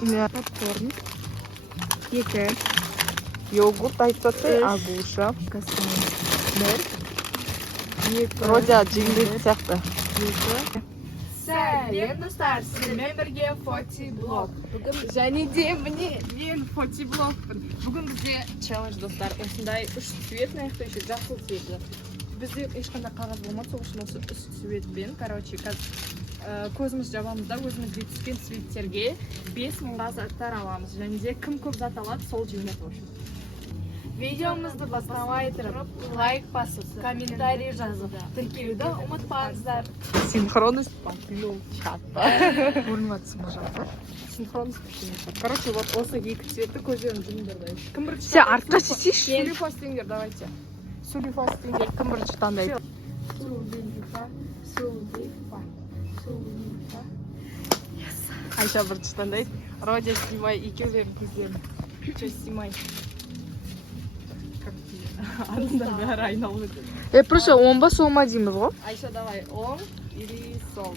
Попкорн. Екі. Йогурт айтсаты, агуша. Бір. Екі. Родя жеңілдет сияқты. Екі. Сәлем достар, сіздермен бірге фотоблог. Және де мен фотоблогпын. Бүгін бізде челлендж достар. Осындай үш цветный, еще жасыл цветі. Бізде ешқандай қағаз болмады, сол үшін осы үш цветпен, короче, көзіміз жабамыз да өзімізге түскен цветтерге 5000 заттар аламыз. Және де кім көп зат алады, сол жеңеді в общем. Видеомызды бастамай тұрып, лайк басып, комментарий жазып, тіркеуді ұмытпаңыздар. Синхронность попил чат. Көрініватсың ба жалпы? Синхронность попил чат. Короче, вот осы екі цветті көздерін жүріңдер. Кім бірінші? Сен артқа сесейші? Сулифа істеңдер, давайте. Сулифа істеңдер. Кім бірінші таңдайды? Сулифа. Айша бірінші таңдайды. Родя снимай, екеулерін көздерін. Че снимай? Адамдар бәрі айналып өтеді. Просто оң ба сол ма дейміз ғой? Айша, давай, оң или сол?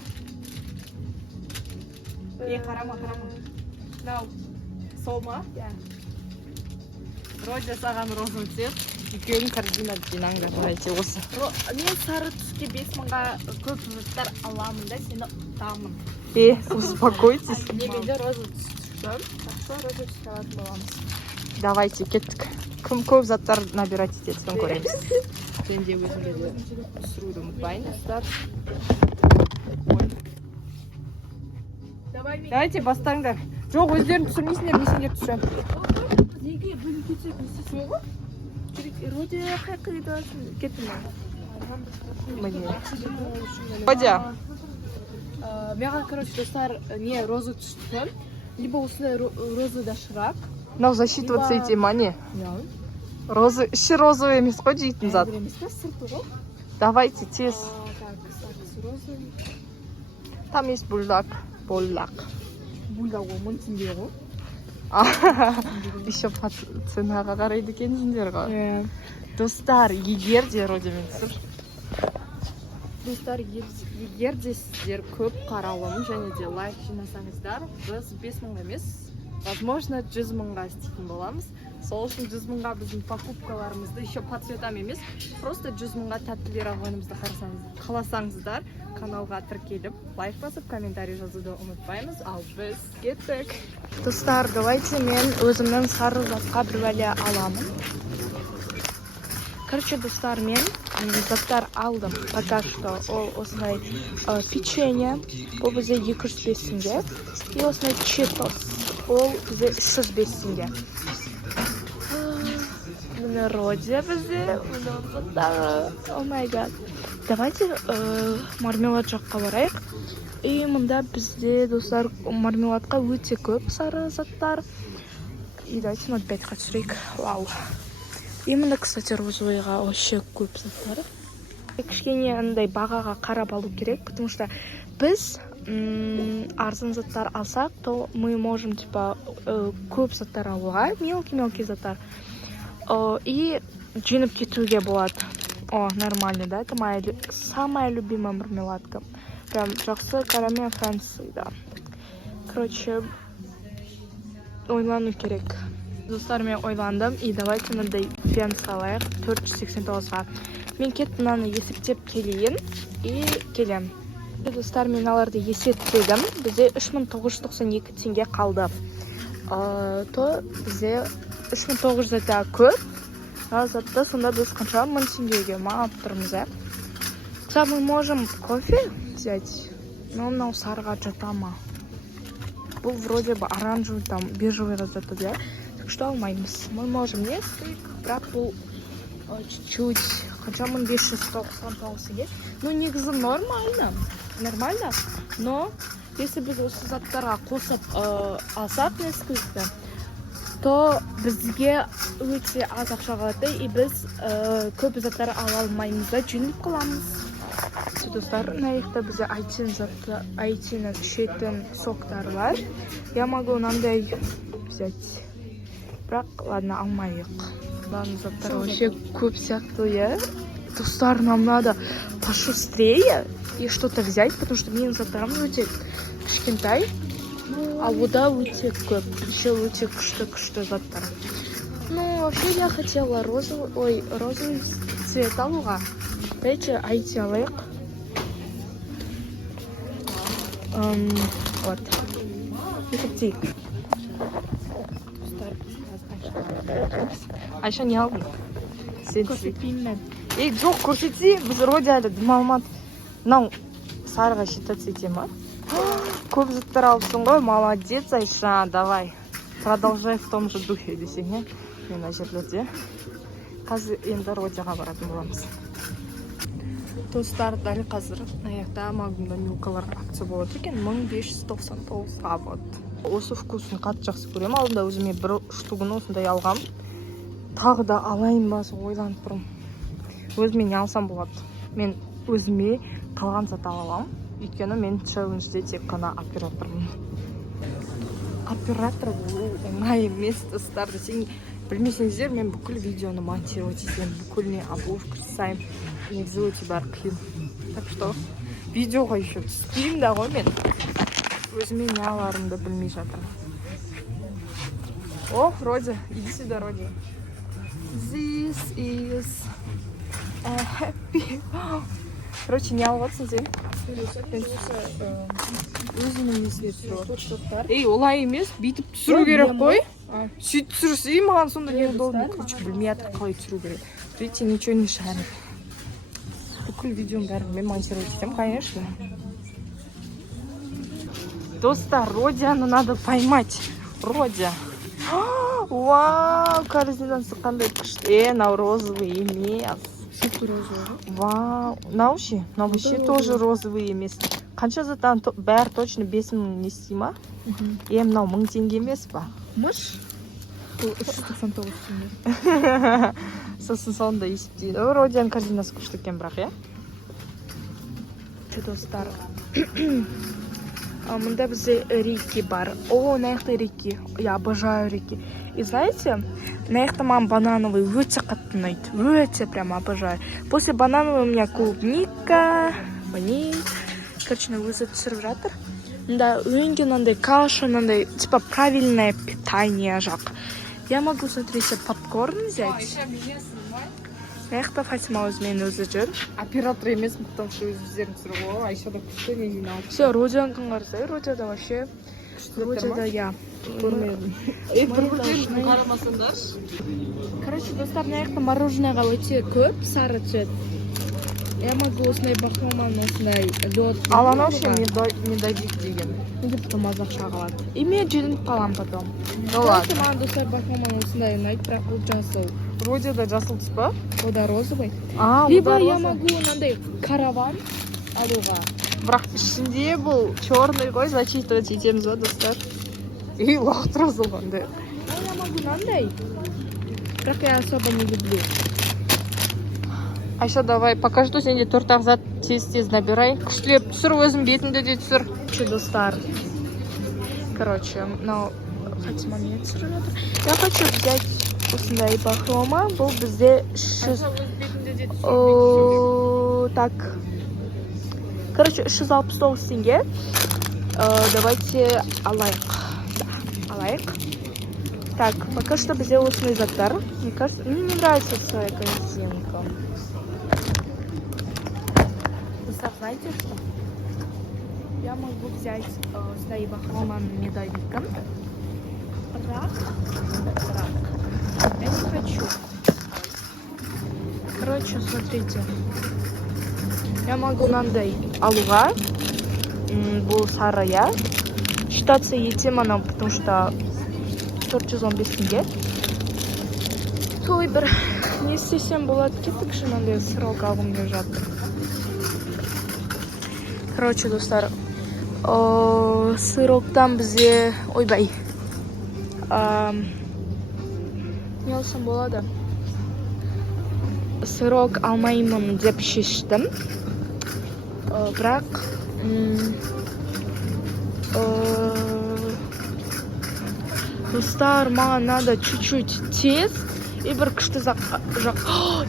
Қарама. Нау, сол ма? Родя саған розовый цвет. Екеуін корзина жинаңдар. Давайте осы. Мен сары түске 5000-ға көп заттар аламын да, сені ұтамын. Успокойтесь. Негізі розовый түсті. Жақсы розовый түсті алатын боламыз. Давайте, кеттік. Кім көп заттар набирать ететін көреміз. Және де өзімге де түсіруді ұмытпайын. Давайте бастаңдар. Жоқ, өздерін түсірмейсіңдер, мен сендер түсірем. Неге бөліп кетсек не істесің ғой? Родя қайқы едасың? Кеттім Міне. Родя. Меға, короче, достар, не розы түсті. Либо осылай розы да шырақ. Мынау засчитываться ете ма не? Розы, іші розовый емес қой дейтін зат. Давайте, тез. Там есть бульдак. Бульдак. Бульдак ол 1000 теңге ғой. Еще ценаға қарайды екенсіңдер ғой. Достар, егер де Родямен түсір. Достар, егер де сіздер көп қаралым және де лайк жинасаңыздар, біз 5000 емес, возможно 100 000-ға істейтін боламыз. Сол үшін 100 000-ға біздің покупкаларымызды еще по цветам емес, просто 100 000-ға тәттілер алғанымызды қаласаңыздар, каналға тіркеліп, лайк басып, комментарий жазуды ұмытпаймыз, ал біз кеттік. Достар, давайте мен өзімнің сары затқа бір бәле аламын. Короче, достар, мен заттар алдым. Пока что ол осындай печенье, ол бізде 205 теңге. И осындай читос, ол бізде 305 теңге. Міне Родя бізде, міне заттары, о май гад. Давайте мармелад жаққа барайық. И мұнда бізде, достар, мармеладқа өте көп сары заттар. И давайте мы 5-қа түсірейік. Вау. И мұнда, кстати, розовыйға вообще көп заттар. Кішкене андай бағаға қарап алу керек, потому что біз арзан заттар алсақ, то мы можем, типа, көп заттар алуға, мелкий заттар. И жеңіп кетуге болады. О, нормально, да? Это моя самая любимая мармеладка. Прям жақсы карамель Франции, да. Короче, ойлану керек. Достар, мен ойландым, и давайте мындай фен салайық 489-ға. Мен кеттім мынаны есептеп келейін и келем. Достар, мен аларды есептедім. Бізде 3992 теңге қалды. То бізде 3900 зата көп. Затта сонда біз қанша 1000 теңгеге алып тұрмыз, ә? Кстати, мы можем кофе взять, но мынау сарыға жата ма? Бұл вроде бы оранжевый, там, бежевый жатады, да? Так что алмаймыз. Мы можем несколько, бірақ бұл чуть-чуть, хотя 1590 теңге. Ну, негізі нормально, но если біз осы заттарға қосып алсақ нескілікті, то бізге өте аз ақша қалады, и біз көп заттар ала алмаймыз да, жөніп қаламыз. Достар, наиқта бізде айтины ішетін соктар бар. Я могу мынандай взять. Бірақ, ладно, алмайық. Ладно, заттар вообще көп сияқты, я. Достар, нам надо пошустрее и что-то взять, потому что менің заттарым өте кішкентай. А ода өте көп. Еще өте күшті заттар. Ну, вообще я хотела розовый цвет алуға. Давайте айти алайық. Вот. Екіптейік. Айша не алдың? Көрсетпеймін мен. Ей, жоқ, көрсетсе, біз роде әлі дымалмады. Мынау сарыға считаться ете ма? Көп заттар алыпсың ғой, молодец, Айша, давай. Продолжай в том же духе десең, не? Мен жерлерде. Қазір енді родеға баратын боламыз. Достар, дәл қазір аяқта Магнумда милкаларға акция болады екен, 1599-ға вот. Осы вкусын қатты жақсы көрем. Алдында өзіме бір штугын осындай алғам. Тағы да алайын ба, ойланып тұрмын. Өзіме не алсам болады. Мен өзіме қалған зат алам. Өйткені мен челленджде тек қана оператормын. Оператор болу оңай емес, достар. Сен білмесеңіздер, мен бүкіл видеоны монтировать етемін, бүкіліне обложка жасаймын. Негізі өте бәрі қиын. Так что видеоға еще түспеймін да ғой мен. Өзіме не аларымды білмей жатырмын. О, Родя, иди сюда, Родя. This is a happy. Короче, не алып жатсың сен. Өзінің несіне түсіріп. Ей, олай емес, бүйтіп түсіру керек қой. Сөйтіп түсірсе, маған сонда не удобно. Короче, білмей жатыр қалай түсіру керек. Видите, ничего не шарит. Бүкіл видеоның бәрін мен монтировать етемін, конечно. Достар, Родяны надо поймать. Родя. Вау, корзинасы қандай күшті. Мынау розовый емес. Вау, мынау ше? Мынау вообще тоже розовый емес. Қанша заттан бәрі точно 5000 не істей ма? Мынау 1000 теңге емес па? Мыш? Бұл 399 теңге. Сосын сонда есептейді. Родияның корзинасы күшті екен бірақ, я? Достар. Мында бізде Рики бар. О, наяқты Рики. Я обожаю Рики. И знаете, наяқты маған банановый өте қатты ұнайды. Өте прямо обожаю. После банановый у меня клубника, ваниль. Короче, өзі түсіріп жатыр. Мында өңге мынандай каша, мынандай типа правильное питание жақ. Я могу, смотрите, попкорн взять. Наяқта Фатима өзімен өзі жүр. Оператор емес, потому что өздерін түсіріп ғой. Айша да күшті не жинау. Все, Родияның қарасай. Родияда вообще. Родияда я. Көрмедім. Бір-бірден қарамасаңдаршы. Короче, достар, наяқта мороженыйға өте көп, сары цвет. Я могу осындай бахроманы, осындай лед. Ал анау ше медовик деген. Неге потом азақша қалады. И мен жүдініп қалам потом. Ну ладно. Маған достар бахроманы осындай ұнайды, бірақ ол жасыл. Родияда жасыл түс па? Ода розовый. Либо я могу мынандай караван алуға. Бірақ ішінде бұл черный ғой, зачитывать етеміз ба, достар? И лақтырып салғандай. Я могу мынандай. Бірақ я особо не люблю. Айша, давай, пока что сенде 4 зат тез набирай. Күштілеп түсір, өзім бетінде де түсір. Достар. Короче, но Фатима не түсіріп жатыр. Я хочу взять осындай бахрома. Бұл бізде 300... Так. Короче, 369 теңге. Давайте алайық. Алайық. Так, пока что бізде осындай заттар. Мне кажется, мне не нравится своя корзинка. Достар, знаете что? Я могу взять осындай бахроманы медовиком. Рак. Я не хочу. Короче, смотрите. Я могу мынандай алуға. Бұл сарая. Считаться етем анау, потому что 415 теңге. Солай бір не істесем болады, кеттікші мынандай сырок алғым келіп жатыр. Короче, достар, сыроктан бізде ойбай. Не алсам болады? Сырок алмаймын деп шештім. Бірақ достар, маған надо чуть-чуть тез и бір күшті жақ.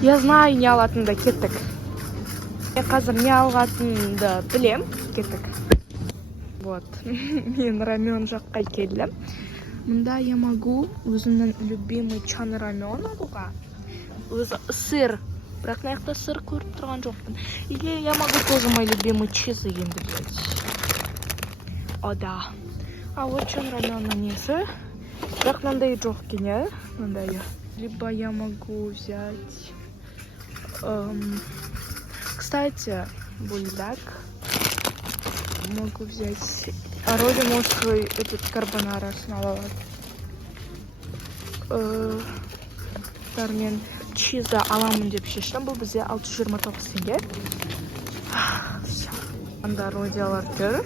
Я знаю, не алатынды, кеттік. Я қазір не алғатынды білем, кеттік. Вот, мен рамен жаққа келдім. Мында я могу өзімнің любимый чан рамен алуға. Өзі сыр. Бірақ мына сыр көріп тұрған жоқпын. Или я могу тоже мой любимый чиз енді взять. О, да. А вот чан раменның несі. Бірақ мынандай жоқ екен, мындай. Либо я могу взять... Кстати, бульдак. Могу взять... А Роли может свой этот карбонара сналовать. Мен чизді аламын деп шештім. Бұл бізде 629 теңге. Анда Родиялар тұр.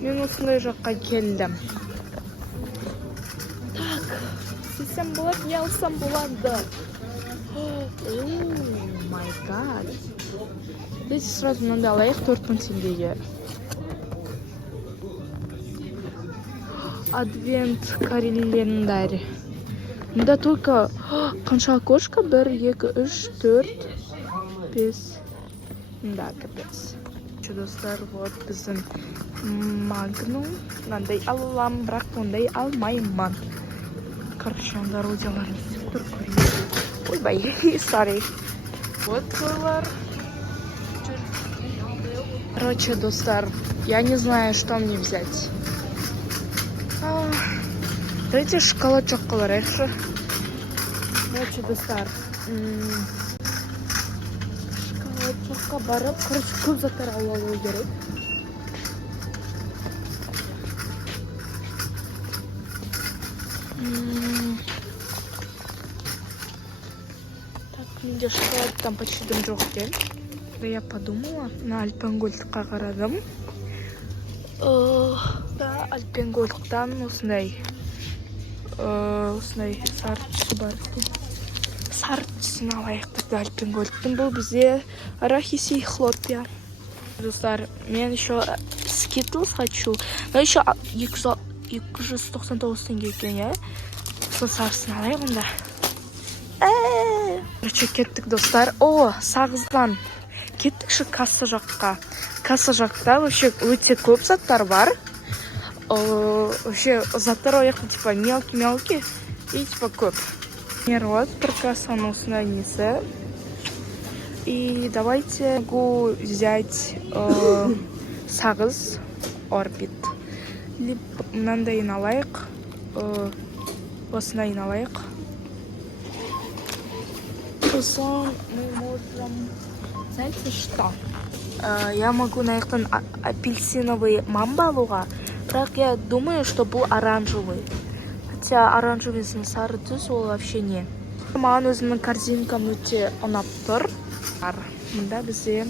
Мен осындай жаққа келдім. Так, сесем болады, не алсам болады. О, май гад. Давайте сразу мынандай алайық 4000 теңгеге. Адвент календарь. Мында только қанша окошко? 1, 2, 3, 4, 5. Да, капец. Достар, вот біздің магнум. Мынандай алам, бірақ ондай алмаймын. Короче, анда Родиялар тұр көрейін. Ойбай, sorry. Вот олар. Короче, достар, я не знаю, что мне взять. Давайте шоколадчик қыларайықшы. Короче, достар, шоколадчикқа барып, короче, көп заттар алу керек. Так, менде шоколадтан почти дым жоқ екен. Я подумала, на Альпенгольдқа қарадым. Да, Альпенгольдтан осындай сары түсі бар. Сары түсін алайық бізді Альпенгольдтың. Бұл бізде арахис и хлопья. Достар, мен еще Skittles хочу. Но еще 299 теңге екен, я. Сол сарысын алайық онда. Короче, кеттік, достар. О, сағыздан. Кеттікші касса жаққа. Касса жақта вообще өте көп заттар бар. Вообще заттар ояқта типа мелкий-мелкий и типа көп. Вот бір кассаның осындай несі. И давайте могу взять сағыз орбит. Мынандайын алайық. Осындайын алайық. Сосын мы можем... Знаете что? Я могу на их апельсиновый мамба алуға. Бірақ я думаю, что бұл оранжевый. Хотя оранжевый сары түс ол вообще не. Маған өзімнің корзинкам өте ұнап тұр. Мында бізде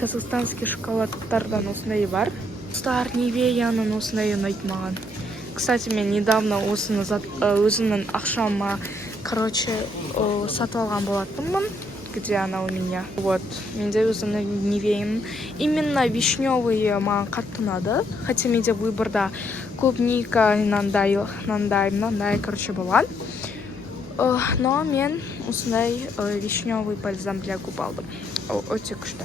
казахстанский шоколадтардан осындай бар. Стар Нивеяның осындай ұнайды маған. Кстати, мен недавно осыны өзімнің ақшама сатып алған болатынмын, где она у меня. Вот, менде өзімнің Нивеяның. Именно вишневый маған қатты ұнады. Хотя менде выборда клубника, нандай, болған. Но мен осындай вишневый бальзам для губ алдым. Өте күшті.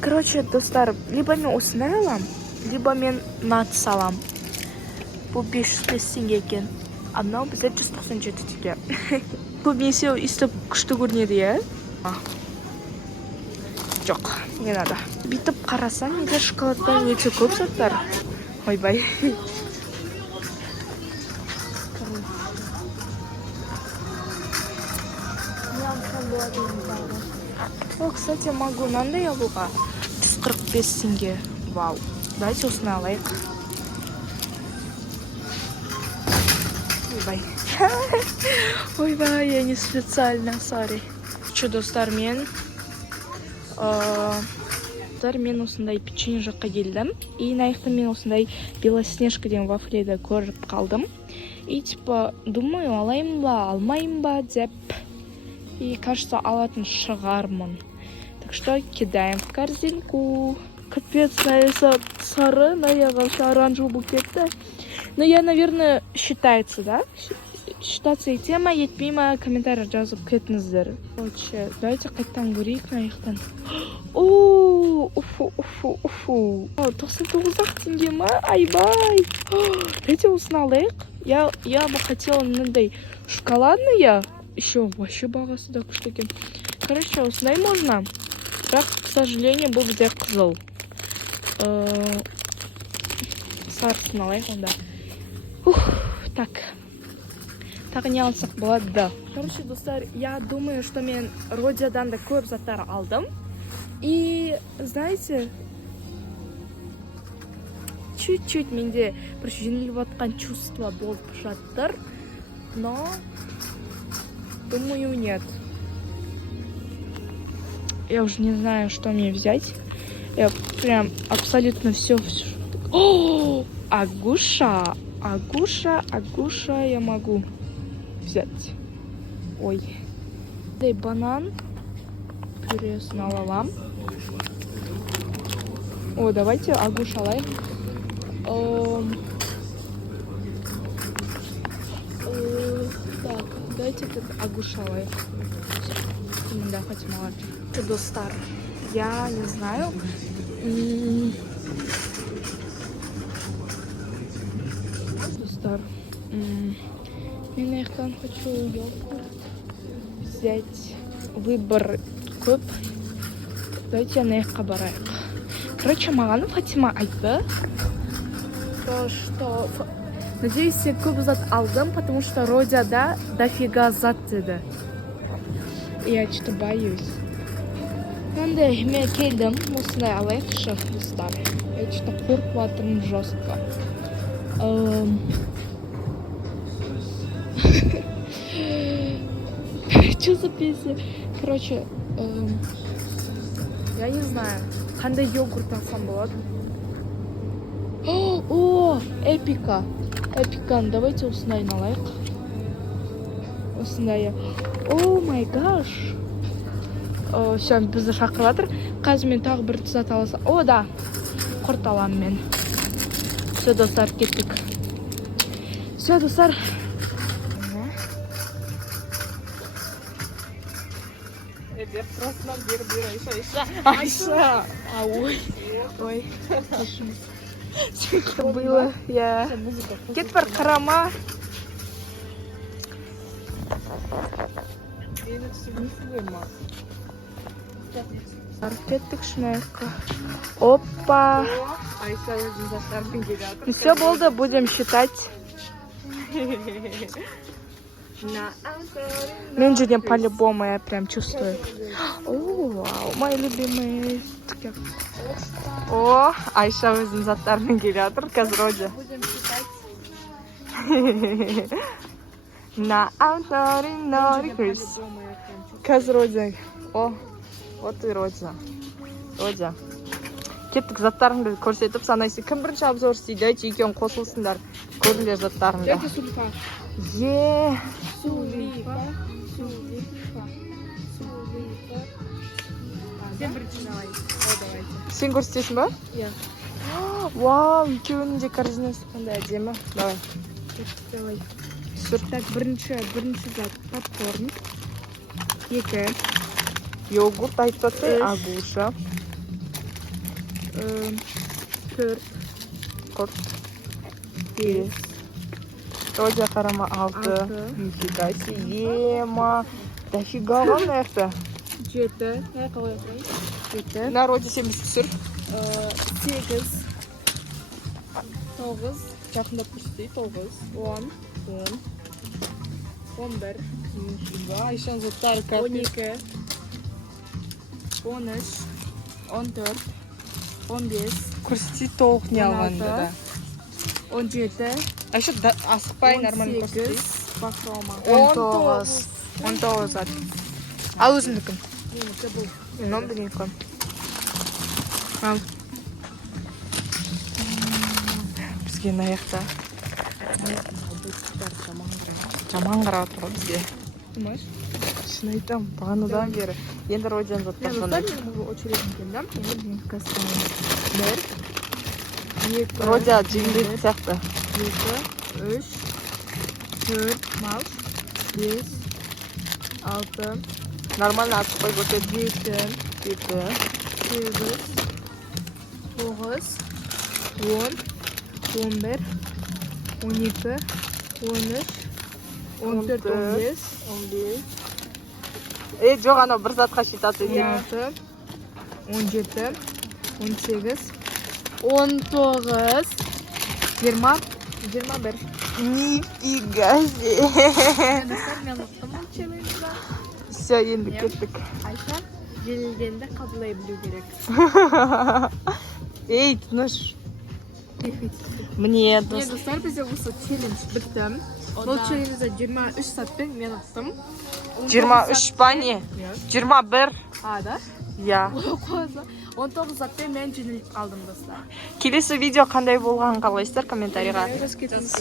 Короче, достар, либо мен осындай алам, либо мен натс алам. Бұл 505 теңге екен. Анау бізде 197 теңге. Көбінесе үсті күшті көрінеді, е? Жоқ, не надо. Бүйтіп қарасам, менде шоколадтан өте көп заттар. Ойбай. О, кстати, могу мынандай алуға. 145 теңге. Вау. Давайте осыны алайық. Ойбай. Ойбай, я не специально, сори. Че, достар, мен осындай печенье жаққа келдім. И наиқта мен осындай Белоснежка деген вафлиді көріп қалдым. И типа, думаю, алайым ба, алмайым ба деп. И кажется, алатын шығармын. Так что кидаем в корзинку. Капец, наверное, сары, наверное, вообще оранжевый букет. Но я, наверное, считается, да? считаться ете ма, етпей ма, комментарий жазып кетіңіздер. Короче, давайте қайттан көрейік мына жақтан. О, уфу. 99 теңге ма? Айбай. Давайте осыны алайық. Я бы хотела мынандай шоколадный, еще вообще бағасы да күшті екен. Короче, осындай можно. Бірақ, к сожалению, бұл бізде қызыл. Сарысын алайық онда. Так. Тағы не алсақ болады, да. Короче, достар, я думаю, что мен Родиадан да көп заттар алдым. И, знаете, чуть-чуть менде бір жеңіліп атқан чувство болып жатыр. Но, думаю, нет. Я уже не знаю, что мне взять. Я прям абсолютно все. О, Агуша я могу взять. Ой. Дай банан. Пюресын алалам. О, давайте Агуша алайық. Так, давайте тут Агуша алайық. Да, хотим алайық. Достар, я не знаю. Достар, мен хочу йогурт взять. Выбор көп. Давайте на их барайық. Короче, маған Фатима айтты, что надеюсь, я көп зат алдым, потому что Родиада дофига зат деді. Я что-то боюсь. Андай, мен келдім, осындай алайықшы, достар. Я что-то қорқып жатырмын жестко. Что за песня? Короче, я не знаю, қандай йогурт алсам болады. О, Эпикан, давайте осындай алайық. Осындай. О май гаш. Все, бізді шақырып жатыр. Қазір мен тағы бір зат аласам. О, да. Құрт аламын мен. Все, достар, кеттік. Все, достар. Айша. Ой. Сколько было. Я. Кет бар қарама. Кеттік шнайыққа. Опа. Все болды, будем считать. Мен жерден по-любому, я прям чувствую. О, вау, мои любимые. О, Айша өзінің заттарымен келе жатыр, қазір Роди. Будем считать. На Нори Крис. Қазір Роди. О, вот и Роди. Кеттік, заттарыңды көрсетіп санайсы. Кім бірінші обзор істейді? Дайте екеуін қосылсындар. Көріңдер заттарыңды. Дайте сулифа. Сулифа. Сен бірінші алайын. Давайте. Сен көрсетесің ба? Иә. Вау, екеуінің де корзинасы қандай әдемі. Давай. Так, бірінші зат попкорн. 2 Йогурт айтып жатыр, Агуша. 4 Құрт. 5. Роди қарама 6. Нифига себе, ема. Дофига ғой мына жақта. 7. Ne koyayım? 7. На Роди сен біз түсір. 8. 9. Жақындап көрсетейік. 9. 10. 11. Нифига, Айшаның заттары кәпес. 12. 13. 14. 15. Көрсетейік толық не алғанды да. 17. Айша асықпай нормально көрсетейік. 18. Бақыраума. 19 зат. Ал өзімдікін. Менікі бұл. Мен білмеймін. Ал. Бізге мына жақта жаман қарап тұр бізге. Шын айтам, бағанадан бері. Енді Родиан заттар сондай. Мен бұл очередін келдім. Енді мен кастамын. 1. 2. Родиан жеңілдейді сияқты. 2. 3. 4. Мал. 5, 6, Нормально açık koy götür. 7, 7. 8, 9, 10, 11, 12, 13, 14, 15, 11. Жоқ ана bir затқа считаться етейін. 16, 17, 18, 19, 20, 21. Нифига себе. Достар, мен ұқтым бұл челленджді. Все, енді кеттік. Айша, желілгенді қабылдай білу керек. Ей, тыныш. Міне, Не, достар, бізде осы челлендж бітті. Бұл челленджді 23 сәтпен мен ұқтым. 23 па не? 21. А, да? Я. 19 сәтпен мен жеңіліп қалдым, достар. Келесі видео қандай болғанын қалайсыздар комментарийға. Жазып кетіңіз.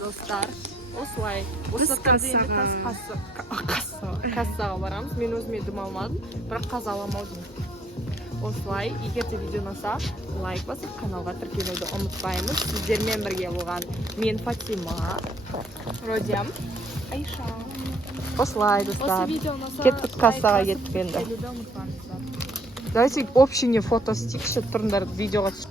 Достар, осылай. Біз Кассаға барамыз. Мен өзіме дым алмадым, бірақ қаза аламадым. Осылай, егер де видео ұнаса, лайк басып, каналға тіркелуді ұмытпаймыз. Сіздермен бірге болған мен Фатима, Родиам, Айша. осылай, Осы достар. видео ұнаса, Кеттік кассаға лайк кеттік басып, енді. келуді ұмытпаңыздар. Давайте общий фото стикші тұрыңдар видеоға түсіп.